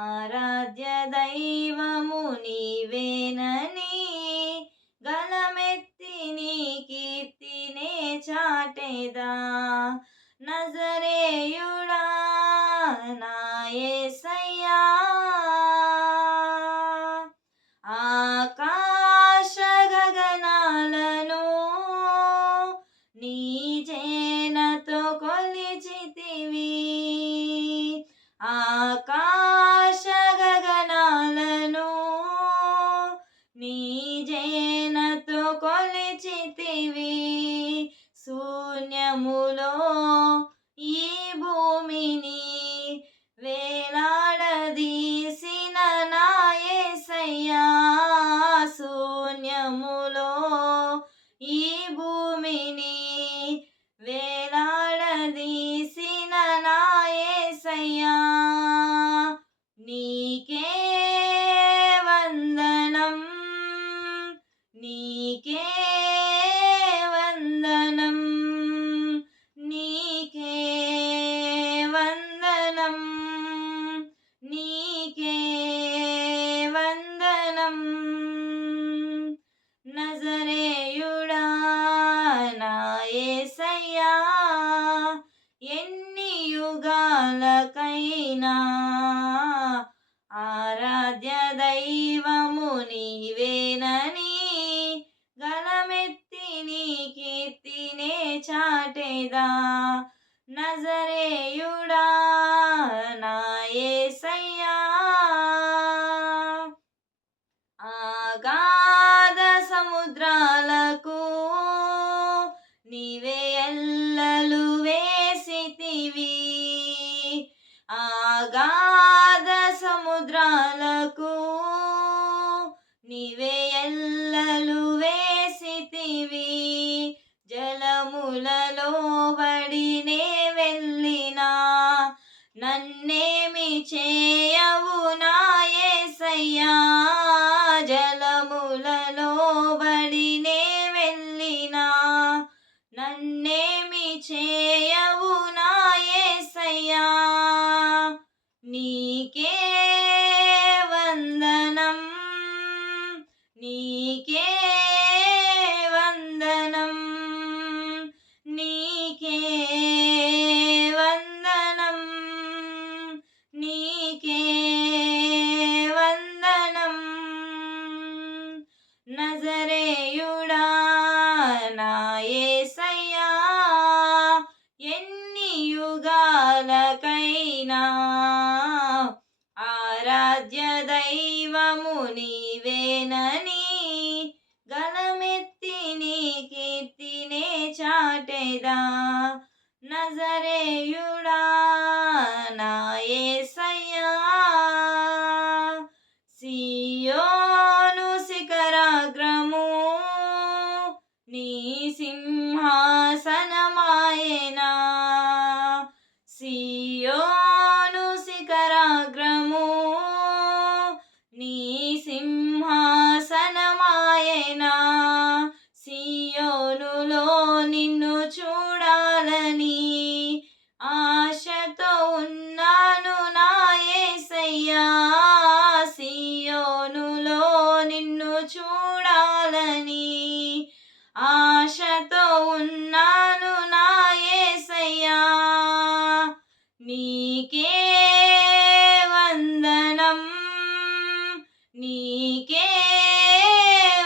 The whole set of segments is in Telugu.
ఆరాధ్య దైవము నీవేనని గలమెత్తి నీ కీర్తినే చాటెదా. నజరేయుడా నా యేసయ్యా, ఆకాశ గగనాలను నీ చేనతో కొలిచితివి. ఆకాశ గగనాలను నీ చేనతో కొలిచితివి. శూన్యములో ఈ భూమిని వేలాడదీసిన నా యేసయ్యా, శూన్యములో ఈ భూమిని వేలాడదీసిన నా యేసయ్యా, నీకే వందనం, నీకే వందనం, నీకే వందనం, నీకే వందనం. నజరేయుడా నా యేసయ్యా, ఎన్ని యుగాలకైనా ఆరాధ్య దైవము నీవేనని గలమెత్తి నీ కీర్తినే చాటెదా. నజరేయుడా నా యేసయ్యా, అగాధ సముద్రాలకు నీవే ఎల్లలు వేసితివి. అగాధ సముద్రాలకు నీవే ఎల్లలు వేసితివి. జలములలో బడినే వెళ్ళినా నన్నేమి చేయవు నా యేసయ్యా, జలములలో బడినే వెళ్ళినా నన్నేమి చేయవు నా యేసయ్యా, నీకే వందనం, నీకే వందనం, నీకే వందనం, నీకే వందనం. నజరేయుడా నా యేసయ్యా, ఎన్ని యుగాలకైనా ఆరాధ్య దైవము నీవేనని గలమెత్తి నీ కీర్తినే చాటెదా. నజరేయుడా నా యేసయ్యా, సియోను శిఖరాగ్రము నీ సింహాసనమాయెనా. సియోను శిఖరాగ్రము నీ సింహాసనమాయెనా. సియోనులో నిన్ను చూడాలని ఆశతో ఉన్నాను నా యేసయ్యా, సియోనులో నిన్ను చూడాలని ఆశతో ఉన్నాను నా యేసయ్యా, నీకే వందనం, నీకే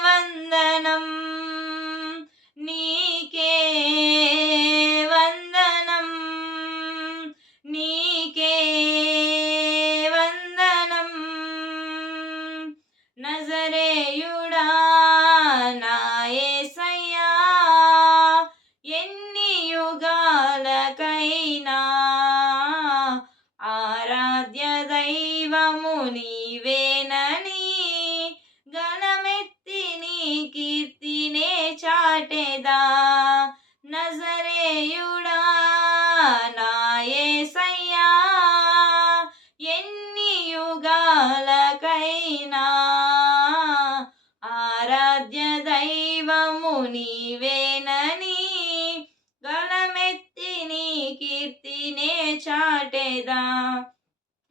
వందనం, నీకే వందనం, నీకే వందనం. నజరేయుడా నా యేసయ్యా, ఎన్ని యుగాలకైనా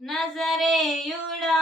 నజరేయుడా